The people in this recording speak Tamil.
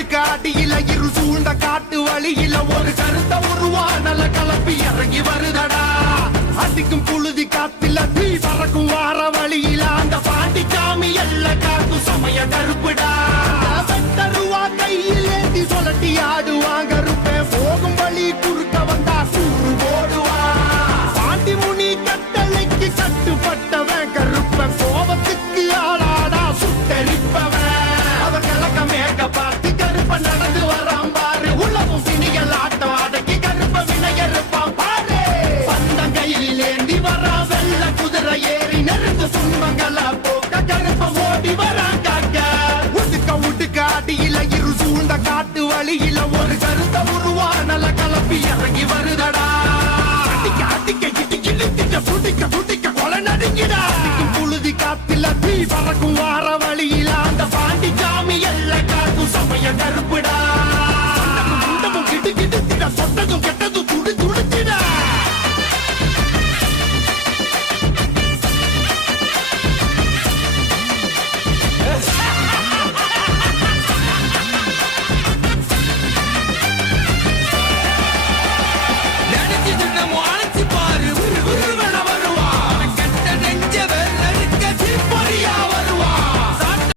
உடுக்காட்டியில இரு சூழ்ந்த காட்டு வழியில ஒரு கருத்த உருவானல கலப்பி இறங்கி வருதடா அடிக்கும் புழுதி காத்தில தீ பறக்கும் வார வழியில அந்த பாண்டி காமி எல்ல காத்து சமய கருப்புடா தருவா கையில் ஏந்தி சொல்லட்டி ஆடுவாங்க இருப்பேன் போகும் வழி குறுக்க வந்தா கூறு போடுவா பாண்டி முனி கட்டளைக்கு கட்டுப்பட்டவன் கருப்பன் கோபத்துக்கு ஆளாடா சுட்டரிப்பவன் அவன் கிழக்க மேக பார்த்து கருப்ப நடந்து வரான் பாரு உலகம் சினிகள் ஆட்டம் அடக்கி கருப்ப வினையறுப்பான் பாரு பந்தம் கையில் ஏந்தி வரா வெள்ள குதிரை ஏறி நெருங்கு துன்பங்கள போக்க கருப்ப ஓடி வரான் காக்க உடுக்க அடியில இரு சூழ்ந்த காட்டு வழியில ஒரு கருத்த உருவானல கலப்பி இறங்கி வருதடா அடிக்க அடிக்க இடிக்க இழுத்திக்க துடிக்க துடிக்க கொலை நடுங்கிடா புழுதி காத்தில தீ பறக்கும்